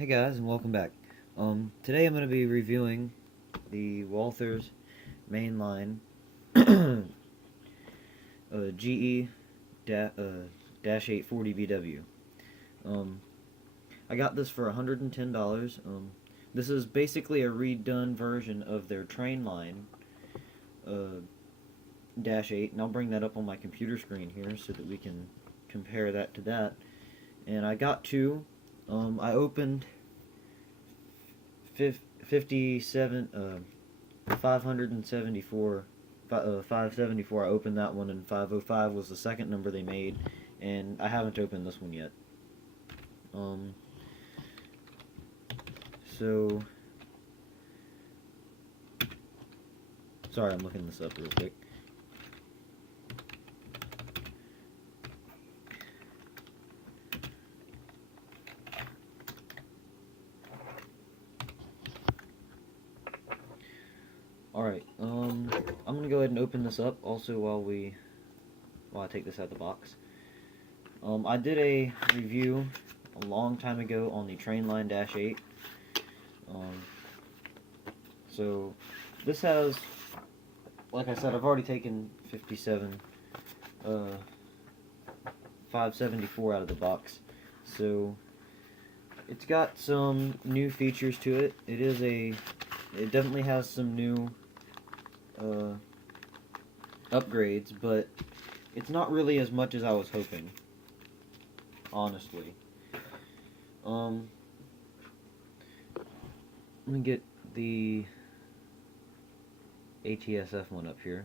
Hey guys, and welcome back. Today I'm going to be reviewing the Walthers Mainline GE dash 840 VW. I got this for $110. This is basically a redone version of their Trainline dash 8, and I'll bring that up on my computer screen here so that we can compare that to that. And I got two. I opened 574, 574. I opened that one, and 505 was the second number they made, and I haven't opened this one yet. So sorry, I'm looking this up real quick. Alright, I'm gonna go ahead and open this up also while I take this out of the box. I did a review a long time ago on the Trainline Dash 8. So this has, like I said, I've already taken 574 out of the box. So it's got some new features to it. It definitely has some new upgrades, but it's not really as much as I was hoping, honestly. Let me get the ATSF one up here.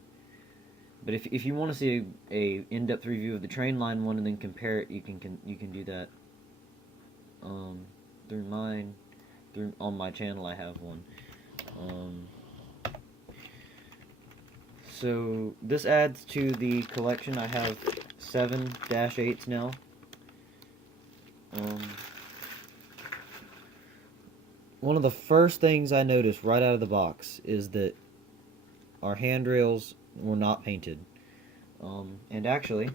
But if you want to see a in-depth review of the Trainline one and then compare it, you can do that. On my channel I have one. So this adds to the collection. I have 7 Dash 8s now. One of the first things I noticed right out of the box is that our handrails were not painted. And actually,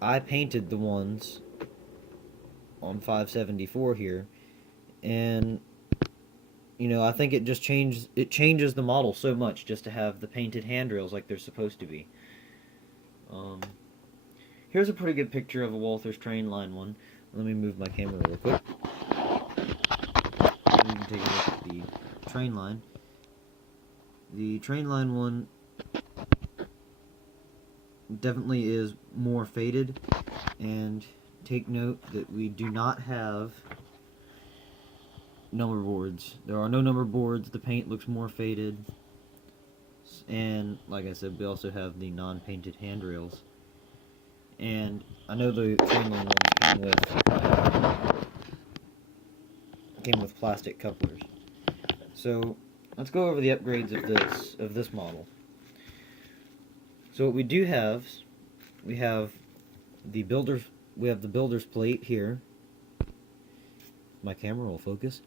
I painted the ones on 574 here, and I think it just changes the model so much just to have the painted handrails like they're supposed to be. Here's a pretty good picture of a Walthers Trainline one. Let me move my camera real quick. You can take a look at the Trainline. The Trainline one definitely is more faded, and take note that we do not have number boards. There are no number boards. The paint looks more faded, and like I said, we also have the non-painted handrails. And I know the Trainline one came with plastic couplers. So let's go over the upgrades of this model. So what we do have, we have the builder's plate here. My camera will focus.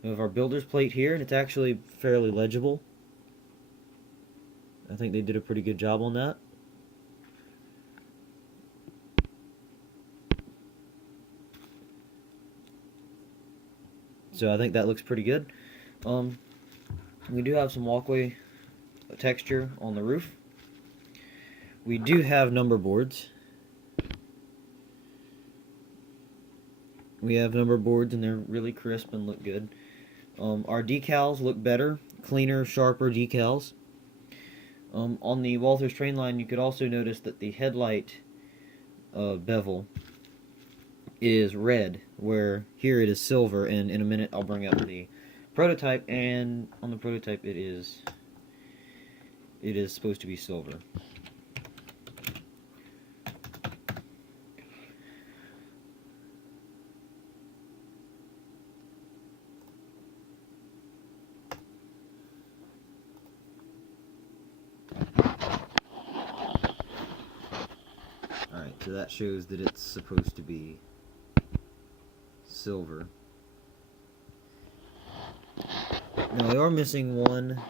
We have our builder's plate here, and it's actually fairly legible. I think they did a pretty good job on that. So I think that looks pretty good. We do have some walkway texture on the roof. We do have number boards. We have number boards, and they're really crisp and look good. Our decals look better, cleaner, sharper decals. On the Walthers Trainline, you could also notice that the headlight bevel is red, where here it is silver, and in a minute I'll bring up the prototype, and on the prototype it is supposed to be silver. Alright, so that shows that it's supposed to be silver. Now, we are missing one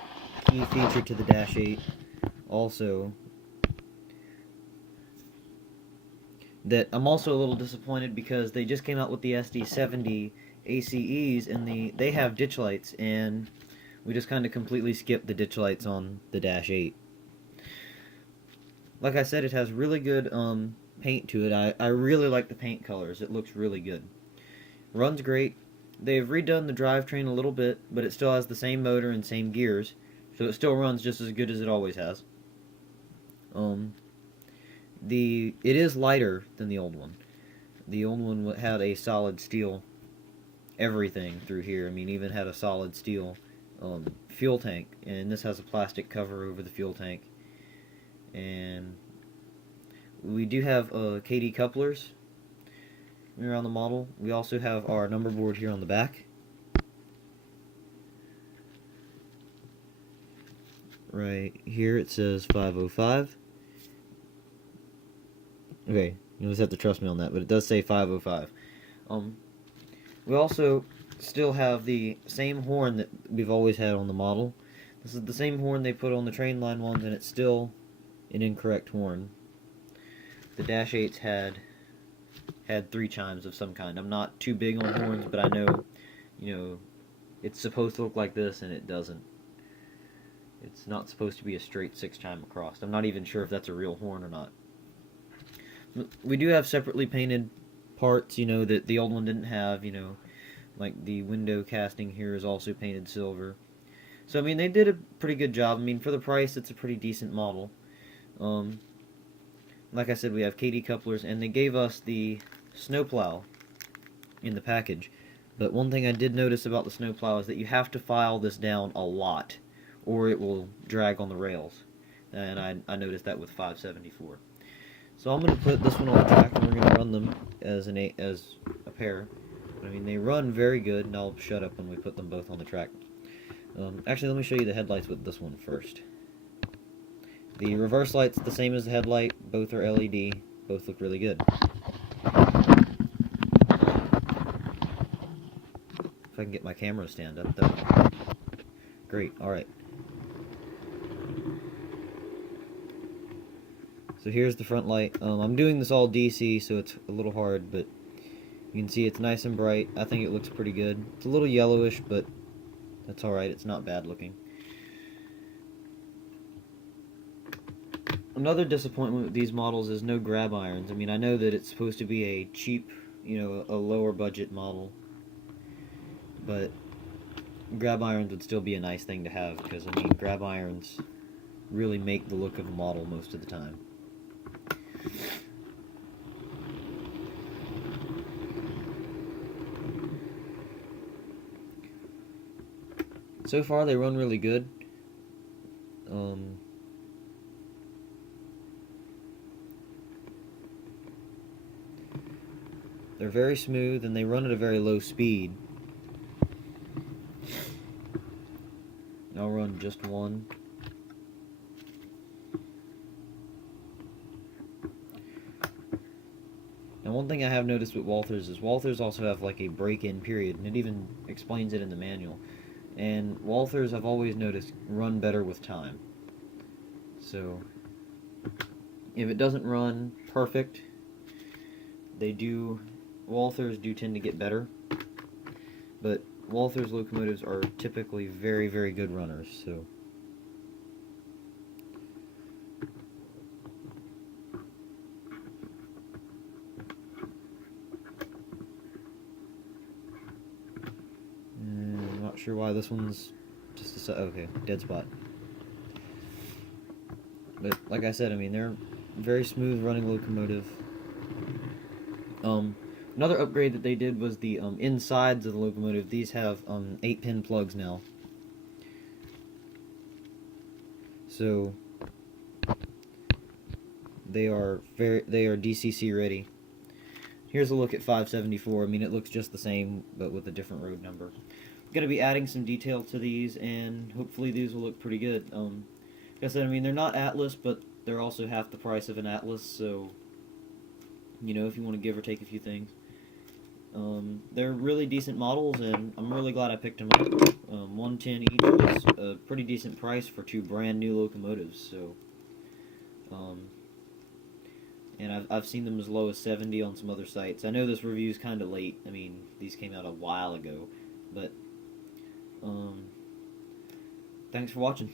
key feature to the Dash 8 also, that I'm also a little disappointed because they just came out with the SD70 ACEs, and they have ditch lights, and we just kind of completely skipped the ditch lights on the Dash 8. Like I said, it has really good paint to it. I really like the paint colors. It looks really good. Runs great. They've redone the drivetrain a little bit, but it still has the same motor and same gears, so it still runs just as good as it always has. It is lighter than the old one. The old one had a solid steel everything through here. I mean, even had a solid steel fuel tank, and this has a plastic cover over the fuel tank. And we do have KD couplers around the model. We also have our number board here on the back. Right here it says 505. Okay, you just have to trust me on that, but it does say 505. We also still have the same horn that we've always had on the model. This is the same horn they put on the Trainline ones, and it's still an incorrect horn. The Dash 8s had 3 chimes of some kind. I'm not too big on horns, but I know, it's supposed to look like this, and it doesn't. It's not supposed to be a straight 6-chime across. I'm not even sure if that's a real horn or not. We do have separately painted parts, that the old one didn't have, like the window casting here is also painted silver. So, I mean, they did a pretty good job. I mean, for the price, it's a pretty decent model. Like I said, we have KD couplers, and they gave us the snowplow in the package. But one thing I did notice about the snowplow is that you have to file this down a lot, or it will drag on the rails. And I noticed that with 574. So I'm going to put this one on the track, and we're going to run them as a pair. I mean, they run very good, and I'll shut up when we put them both on the track. Actually, let me show you the headlights with this one first. The reverse light's the same as the headlight. Both are LED. Both look really good. If I can get my camera to stand up, though. Great, alright. So here's the front light. I'm doing this all DC, so it's a little hard, but you can see it's nice and bright. I think it looks pretty good. It's a little yellowish, but that's alright. It's not bad looking. Another disappointment with these models is no grab irons. I mean, I know that it's supposed to be a cheap, a lower budget model, but grab irons would still be a nice thing to have, because, I mean, grab irons really make the look of a model most of the time. So far, they run really good. They're very smooth, and they run at a very low speed. I'll run just one. Now, one thing I have noticed with Walthers is Walthers also have like a break-in period, and it even explains it in the manual. And Walthers, I've always noticed, run better with time. So, if it doesn't run perfect, Walthers do tend to get better. But Walthers locomotives are typically very, very good runners, so. I'm not sure why this one's just okay, dead spot. But like I said, I mean, they're very smooth running locomotive. Another upgrade that they did was the insides of the locomotive. These have 8-pin plugs now. So they are DCC ready. Here's a look at 574. I mean, it looks just the same, but with a different road number. I'm going to be adding some detail to these, and hopefully these will look pretty good. Like I said, I mean, they're not Atlas, but they're also half the price of an Atlas, so, if you want to give or take a few things. They're really decent models, and I'm really glad I picked them up. $110 each was a pretty decent price for 2 brand new locomotives, so, and I've seen them as low as 70 on some other sites. I know this review's kind of late. I mean, these came out a while ago, but thanks for watching.